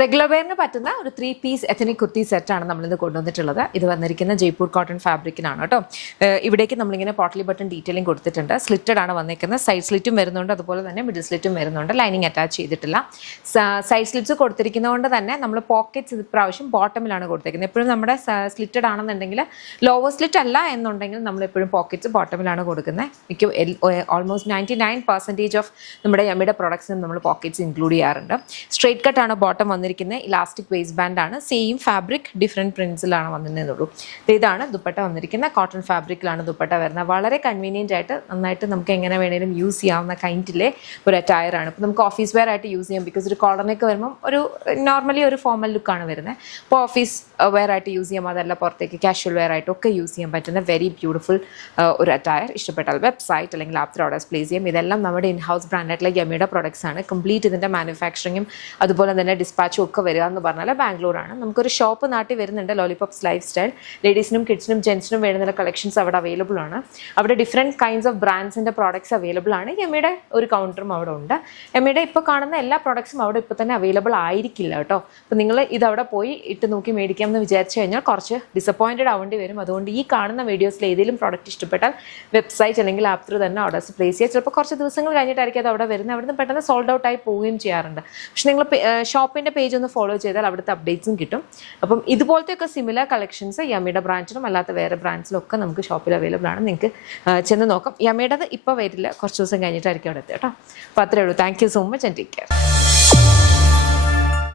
Regular വെയറിന് പറ്റുന്ന ഒരു 3-piece ethnic kurti സെറ്റാണ് നമ്മളിന്ന് കൊണ്ടുവന്നിട്ടുള്ളത്. ഇത് വന്നിരിക്കുന്ന ജയ്പൂർ കോട്ടൺ ഫാബ്രിക്കിനാണ് കേട്ടോ. ഇവിടേക്ക് നമ്മളിങ്ങനെ പോട്ടലി ബട്ടൺ ഡീറ്റെയിലിംഗ് കൊടുത്തിട്ടുണ്ട്. സ്ലിറ്റഡ് ആണ് വന്നിരിക്കുന്നത്. സൈഡ് സ്ലിറ്റും വരുന്നുണ്ട്, അതുപോലെ തന്നെ മിഡിൽ സ്ലിറ്റും വരുന്നുണ്ട്. ലൈനിങ് അറ്റാച്ച് ചെയ്തിട്ടില്ല. സൈഡ് സ്ലിറ്റ്സ് കൊടുത്തിരിക്കുന്നതുകൊണ്ട് തന്നെ നമ്മൾ പോക്കറ്റ്സ് ഇപ്രാവശ്യം ബോട്ടമിലാണ് കൊടുത്തിരിക്കുന്നത്. എപ്പോഴും നമ്മുടെ സ്ലിറ്റഡ് ആണെന്നുണ്ടെങ്കിൽ ലോവർ സ്ലിറ്റ് അല്ല എന്നുണ്ടെങ്കിൽ നമ്മളെപ്പോഴും പോക്കറ്റ്സ് ബോട്ടമിലാണ് കൊടുക്കുന്നത്. മിക്ക ഓൾമോസ്റ്റ് 99% ഓഫ് നമ്മുടെ യമ്മിയുടെ പ്രൊഡക്ട്സിനും നമ്മൾ പോക്കറ്റ്സ് ഇൻക്ലൂഡ് ചെയ്യാറുണ്ട്. സ്ട്രേറ്റ് കട്ടാണ് ബോട്ടം വന്നിരിക്കുന്നത്. ഇലാസ്റ്റിക് വേസ്റ്റ് ബാൻഡ് ആണ്. സെയിം ഫാബ്രിക് ഡിഫറെൻറ്റ് പ്രിൻസിലാണ് വന്നിരുന്നുള്ളൂ. ഇതാണ് ദുപ്പട്ട വന്നിരിക്കുന്നത്. കോട്ടൺ ഫാബ്രിക്കിലാണ് ദുപ്പട്ട വരുന്നത്. വളരെ കൺവീനിയൻ്റ് ആയിട്ട് നന്നായിട്ട് നമുക്ക് എങ്ങനെ വേണേലും യൂസ് ചെയ്യാവുന്ന കൈൻഡിലെ ഒരു അറ്റയറാണ്. ഇപ്പോൾ നമുക്ക് ഓഫീസ് വെയർ ആയിട്ട് യൂസ് ചെയ്യാം. ബിക്കോസ് ഒരു കോളറിനൊക്കെ വരുമ്പം ഒരു നോർമലി ഒരു ഫോമൽ ലുക്കാണ് വരുന്നത്. അപ്പോൾ ഓഫീസ് വെയർ ആയിട്ട് യൂസ് ചെയ്യാം, അതല്ല പുറത്തേക്ക് കാഷ്വൽ വെയർ ആയിട്ടൊക്കെ യൂസ് ചെയ്യാൻ പറ്റുന്ന വെരി ബ്യൂട്ടിഫുൾ ഒരു അറ്റയർ. ഇഷ്ടപ്പെട്ടാൽ വെബ്സൈറ്റ് അല്ലെങ്കിൽ ആപ്റ്റർ ഓർഡേഴ്സ് പ്ലേസ് ചെയ്യാം. ഇതെല്ലാം നമ്മുടെ ഇൻ ഹൗസ് ബ്രാൻഡായിട്ടുള്ള യമ്മിയുടെ പ്രൊഡക്ട്സ് ആണ്. കംപ്ലീറ്റ് ഇതിൻ്റെ മാനുഫാക്ചറിങ്ങും അതുപോലെ തന്നെ ഡിസ്പാച്ചും ഒക്കെ വരിക എന്ന് പറഞ്ഞാൽ ബാംഗ്ലൂരാണ്. നമുക്കൊരു ഷോപ്പ് നാട്ടിൽ വരുന്നുണ്ട്, ലോലിപോപ്സ് ലൈഫ് സ്റ്റൈൽ. ലേഡീസിനും കിഡ്സിനും ജെൻസിനും വേണ്ടുന്ന കളക്ഷൻസ് അവിടെ അവൈലബിൾ ആണ്. അവിടെ ഡിഫറെൻറ്റ് കൈൻഡ്സ് ഓഫ് ബ്രാൻഡ്സിൻ്റെ പ്രോഡക്ട്സ് അവൈലബിൾ ആണ്. യമ്മിയുടെ ഒരു കൗണ്ടറും അവിടെ ഉണ്ട്. യമ്മിയുടെ ഇപ്പോൾ കാണുന്ന എല്ലാ പ്രോഡക്ട്സും അവിടെ ഇപ്പോൾ തന്നെ അവൈലബിൾ ആയിരിക്കില്ല കേട്ടോ. അപ്പോൾ നിങ്ങൾ ഇതവിടെ പോയി ഇട്ട് നോക്കി മേടിക്കാം എന്ന് വിചാരിച്ചു കഴിഞ്ഞാൽ കുറച്ച് ഡിസപ്പോയിൻറ്റഡ് ആവേണ്ടി വരും. അതുകൊണ്ട് ഈ കാണുന്ന വീഡിയോസിൽ ഏതെങ്കിലും പ്രോഡക്റ്റ് ഇഷ്ടപ്പെട്ടാൽ വെബ്സൈറ്റ് അല്ലെങ്കിൽ ആപ്പ് ത്രൂ തന്നെ ഓർഡേഴ്സ് പ്ലേസ് ചെയ്യുക. ചിലപ്പോൾ കുറച്ച് ദിവസങ്ങൾ കഴിഞ്ഞിട്ടായിരിക്കും അത് അവിടെ വരുന്നത്. അവിടെ നിന്ന് പെട്ടെന്ന് സോൾഡ് ഔട്ട് ആയി പോവുകയും ചെയ്യാറുണ്ട്. പക്ഷേ നിങ്ങൾ ഷോപ്പിൻ്റെ പേജ് ഒന്ന് ഫോളോ ചെയ്താൽ അവിടുത്തെ അപ്ഡേറ്റ്സും കിട്ടും. അപ്പം ഇതുപോലത്തെയൊക്കെ സിമിലർ കളക്ഷൻസ് യമ്മിയുടെ ബ്രാൻഡിലും അല്ലാത്ത വേറെ ബ്രാൻഡ്സിലും ഒക്കെ നമുക്ക് ഷോപ്പിൽ അവൈലബിൾ ആണ്. നിങ്ങൾക്ക് ചെന്ന് നോക്കാം. യമ്മിയുടേത് ഇപ്പോൾ വരില്ല, കുറച്ച് ദിവസം കഴിഞ്ഞിട്ടായിരിക്കും അവിടെ എത്തുക കേട്ടോ. അപ്പോൾ അത്രയേ ഉള്ളൂ. Thank you so much and take care.